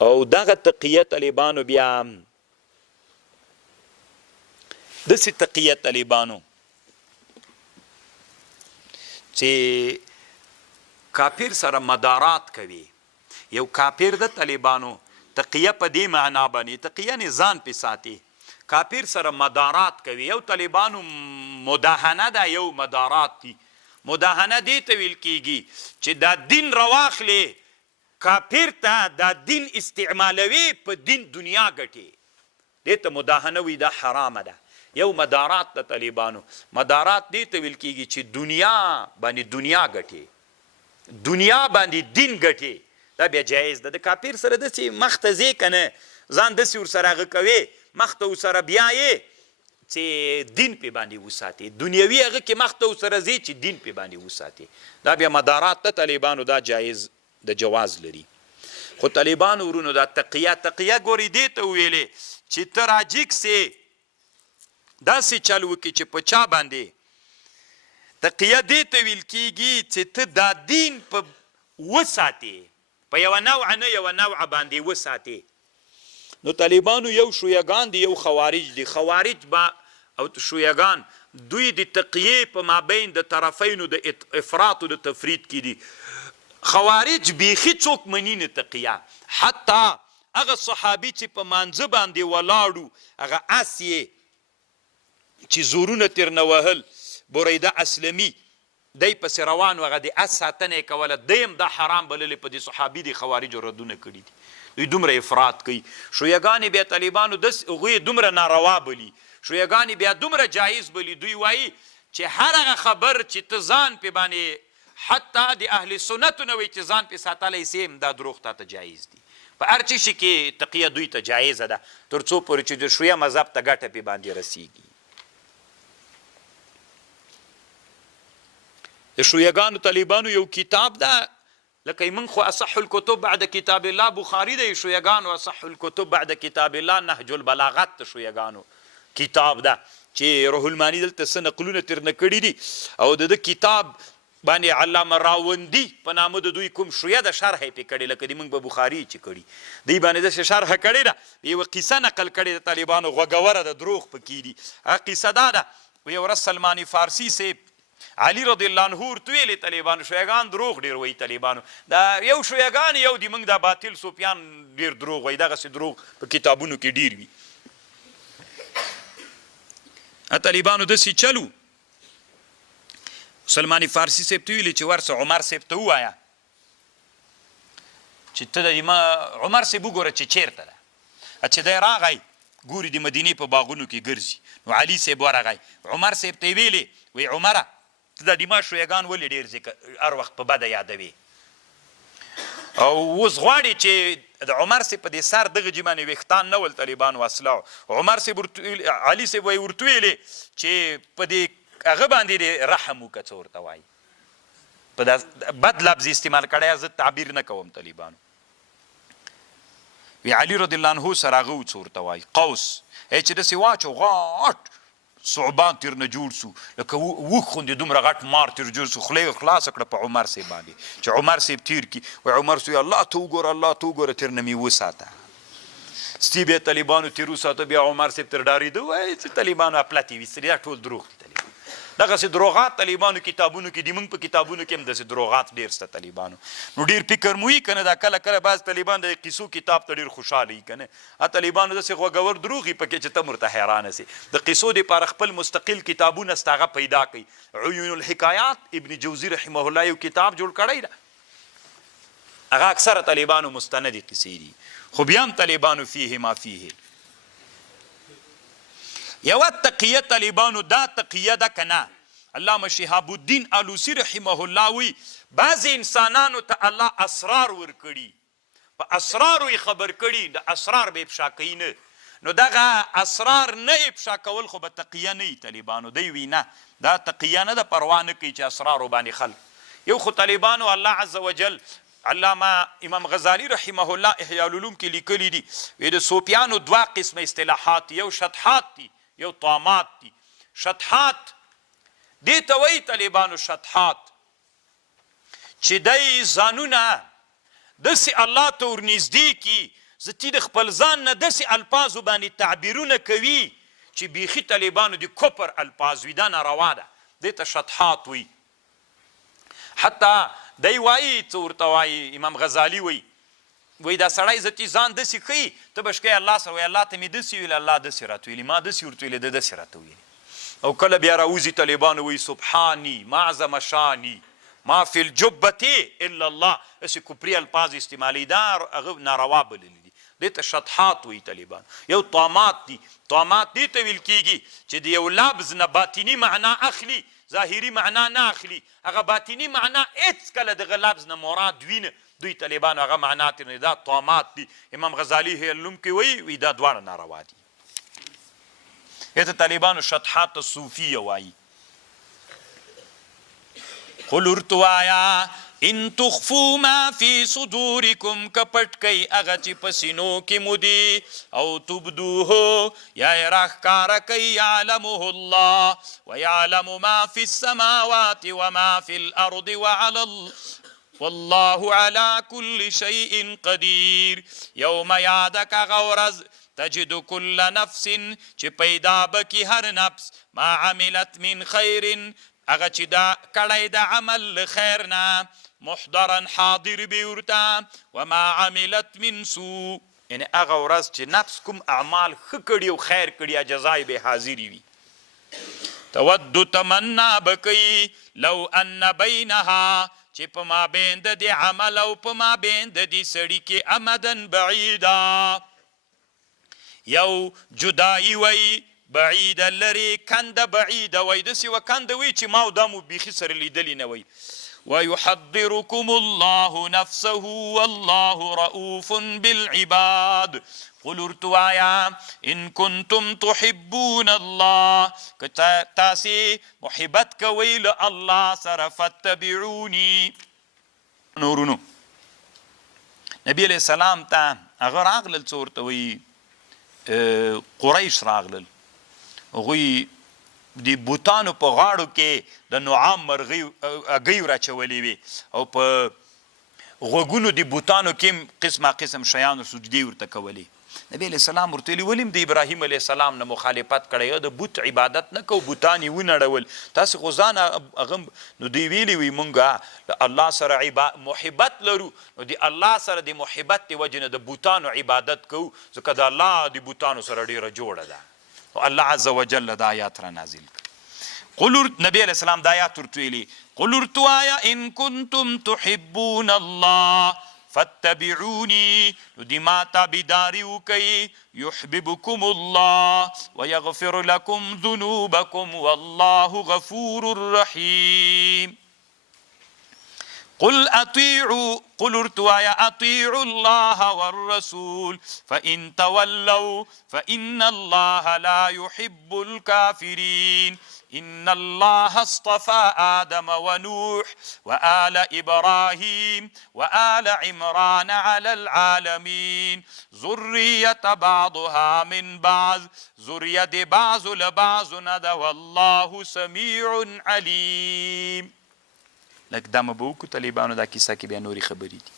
او دغه تقیه طالبانو بیا داسې تقیه طالبانو چې کافر سره مدارات کوي. یو کافر د طالبانو تقیه په دې معنا باندې تقیه نه ځان پې ساتي، کافر سره مدارات کوي. یو طالبانو مداهنه ده، یو مدارات دي. مداهنه دې ته ویل کیږي چې دا دین رواخلې کافر ته دا دین استعمالوي په دین دنیا ګټي، دې ته مداهنه وي، دا حرامه ده. یو مدارات د طالبانو مدارات دې ته ویل کیږي چې دنیا باندې دنیا ګټي، دنیا باندې دین ګټي، دا بیا جایز ده. د کافر سره داسې مخ ته ځې که نه ځان داسې ورسره هغه کوې مخ ته ورسره بیایې چې دین پې باندې وساتې، دنیوي هغه کې مخ ته ورسره ځې چې دین پې باندې وساتې، دا بیا مدارات د طالبانو دا جایز د جواز لري. خو طالبانو ورونو دا تقیه ګورې دې ته ویلې چې ته راجیک سې داسې چل وکړي چې په چا باندې تقیه دې ته ویل کېږي چې ته دا دین په وساتې، په یوه نوعه نه یوه نوعه باندې وساتې. نو طالبانو یو شویګان دي یو خوارج دي. خوارج با او شویګان دوی د تقیې په مابین د طرفینو د افراط و د تفرید کې دي. خوارج بیخي څوک مني نه تقیه، حتی هغه صحابي چې په مانځه باندې ولاړو هغه اس یې چې زورونه ترنه وهل بریده اسلمي دی پسې روان و، هغه د اس ساتنه یې کوله، دیم دا حرام بللی. په دې صحابي د خوارجو ردونه کړي دي، دوی دومره افراط کوي. شویګانې بیا طالبانو هغوی دومره ناروا بلي، شویګانې بیا دومره جایز بلي. دوی وایي چې هر هغه خبر چې ته ځان پې باندې حتی د اهل سنتو نه وایي چې ځان پې ساتلی سیم، دا دروغ تا ته جایز دي. په هر چی شي کې تقیه دوی ته جایزه ده تر څو پورې چې د شویه مذهب ته ګټه پې باندې رسیږي. د شویګانو طالبانو یو کتاب ده، لکه من خو اصح الکتب بعد کتاب الله بخاري دی، شویګانو اصح الکتب بعد کتاب الله نهج البلاغت د شویګانو کتاب ده چې روح المانی دلته څه نقلونه ترنه کړي دي. او د کتاب باندې علامه راوندي په نامه د دوی کوم شویه د شرح یې پې کړې، لکه د موږ په بخاري چې کړي دوی باندې داسې شرحه کړې ده. یوه قصه نقل کړې د طالبانو غوږوره د دروغ پکې دي. هغه قصه دا ده، یو ورځ سلماني فارسي صاحب علي رضی الله عنه ورته ویلې طالبانو شویګان دروغ ډېر وایي، طالبانو دا یو شویګان یو د موږ دا باطل صوفیان ډېر دروغ وایي، دغسې دروغ په کتابونو کې ډېر وي. طالبانو داسې چلو سلماني فارسي صاحب ته ویلې چې ورسه عمر صاحب ته ووایه چې ته د عمر صاحب وګوره چې چېرته ده. چې دی راغی ګوري د مدینې په باغونو کې ګرځي. نو علي صاحب ورغی عمر صاحب ته یې ویلې وی عمره ته د دما شویګان ولې ډېر هر وخت په بده یادوي، او اوس غواړي چې د عمر صاحب په دې سر دغه جې باندې ویښتان نه ول طالبانو اصلاح. عمر صاحب علي صاحب وایي ورته ویلې چې په دې هغه باندې دې رحم وکړه، څه ورته وایي په دا بد لفظ استعمال کړی، زه تعبیر نه کوم طالبانو. وی علي رضی الله عنه سره هغه څه ورته وایي قوس چې داسې واچو غاټ ثعبان ترنه جوړ سو، لکه وښ غوندې دومره غټ مار تر جوړ سو، خوله یې خلاصه کړه په عمر صاحب باندې چې عمر صاحب تیر کړي. وایي عمر صاحب الله ته وګوره الله ته وګوره ترنه مې وساته. ستی بیا طالبانو تیر وساته، بیا عمر صاحب تر ډارېده. وایي چې طالبانو اپلتې ویستلي، دا ټول دروغ دي. دغسې دروغات طالبانو کتابونو کې دي، موږ په کتابونو کې هم داسې دروغات ډېر شته طالبانو. نو ډېر فکر مو وي که نه، دا کله کله بعض طالبان د قیسو کتاب ته ډېر خوشحاله وي که نه. طالبانو داسې غوږور دروغ وي پکې چې ته ورته حیرانه سې. د قیسو دپاره خپل مستقل کتابونه سته، هغه پیدا کوي. عیون الحکایات ابن جوزي رحمه الله یو کتاب جوړ کړی ده، هغه اکثره طالبانو مستندې قیسې دي، خو بیا هم طالبانو فیه ما فیه. یوه تقیه طالبانو دا تقیه ده که نه، علامه شهاب الدین آلوسی رحمه الله وی بعضې انسانانو ته الله اسرار ورکړي، په اسرارو یې خبر کړي، د اسرار به افشا کوي نه. نو دغه اسرار نه افشا کول خو به تقیه نه وي طالبانو. دی وی نه، دا تقیه نه ده، پروا نه کوي چې اسرارو باندې خلق. یو خو طالبانو الله عز وجل علامه امام غزالی رحمه الله احیاء العلوم کې لیکلي دي، وی د صوفیانو دوه قسمه اصطلاحات، یو شطحات دي یو طامات دي. شطحات دې ته وایي طالبانو شطحات چې دی ځانونه داسې الله ته ورنږدې کي زه تی د خپل ځان نه داسې الفاظو باندې تعبیرونه کوي چې بیخي طالبانو د کفر الفاظ وي دا ناروا ده دې ته شطحات وي حتی دی وایي څه ورته وایي امام غزالي وایي دا سړی زه تی ځان داسې ښیي ته به شکوې الله سره وایي الله ته مې داسې ویلي الله داسې راته ویلي ما داسې ورته ویلي ده داسې راته ویلي او کله بیا راوځي طالبانو وایي سبحاني معظم شاني ما فی الجبة الا الله داسې کفري الفاظ استعمالوي دا هغه ناروا بللي دي دې ته شطحات وایي طالبان یو طامات دي طامات دې ته ویل کېږي چې د یو لفظ نه باطني معنا اخلي ظاهري معنا نه اخلي هغه باطني معنا هېڅکله دغه لفظ نه مراد وي نه دوی طالبانو هغه معنا ترې دا طامات دي امام غزالي هلم کې وایي دا دواړه ناروا دي دې ته طالبانو شطحات الصوفیه وایي قل ورته وایه ان تخفوا ما في صدوركم کپټ کوي هغه چې په سینو کې مو دي او تبدوه یا یې راښکاره کوي یعلمه الله ویعلم ما في السماوات وما في الارض والله على كل شيء قدير یوم یادک هغه ورځ تجد كل نفس چې پیدا بکی هر نفس ما عملت من خیر هغه چې دا کړی د عمل خیر نه محضرا حاضر به ورته وما عملت من سوء یعنی هغه ورځ چې نفس کوم اعمال ښه کړي او خیر کړي جزای به حاضري وي تود تمنا به کوي لو ان بینها چې په مابین د دې عمل او په مابین د دې سړي کې امدن بعیدا یو جدایي وی بعیده لري کنده بعیده وی داسې و کنده وی چې ما او دا مو بیخي سره لیدلي نه وی ويحذركم الله نفسه والله رؤوف بالعباد قل ارتوایا ان کنتم تحبون الله که تاسې محبت کوئ له الله سره فاتبعوني نورونو نبی علیه السلام ته هغه راغلل څه ورته وایي قریش راغلل هغوی د بوتانو په غاړو کې د نعام مرغۍ راچولې وي او په غوږونو د بوتانو کې قسمه قسم شیانو سجدې ورته کولې نبی علیه السلام ورته ویلي ولې د ابراهیم علیه السلام نه مخالفت کړی د بوت عبادت نه کوو بوتان یې ونړول تاسې خو ځان هغه نو دوی ویلي وي مونږ د الله سره محبت لرو نو د الله سره د محبت د وجې نه د بوتانو عبادت کوو ځکه د الله د بوتانو سره ډېره جوړه ده الله عز وجل دا آیات را نازل قل نبی علیہ السلام دا آیات ورته ویلي قل ورته وایه ان کنتم تحبون الله فاتبعوني نو دې ما تابعداري وکئ يحببكم الله ويغفر لكم ذنوبكم والله غفور رحيم قل ارتوایا اطیعوا الله والرسول فإن تولوا فإن الله لا يحب الكافرين إن الله اصطفى آدم ونوح وآل إبراهيم وآل عمران على العالمين ذرية بعضها من بعض ذرية بعض لبعض ندى والله سميع عليم لکه دا مه به وکړو طالبانو دا کیسه کې بیا نورې خبرې دي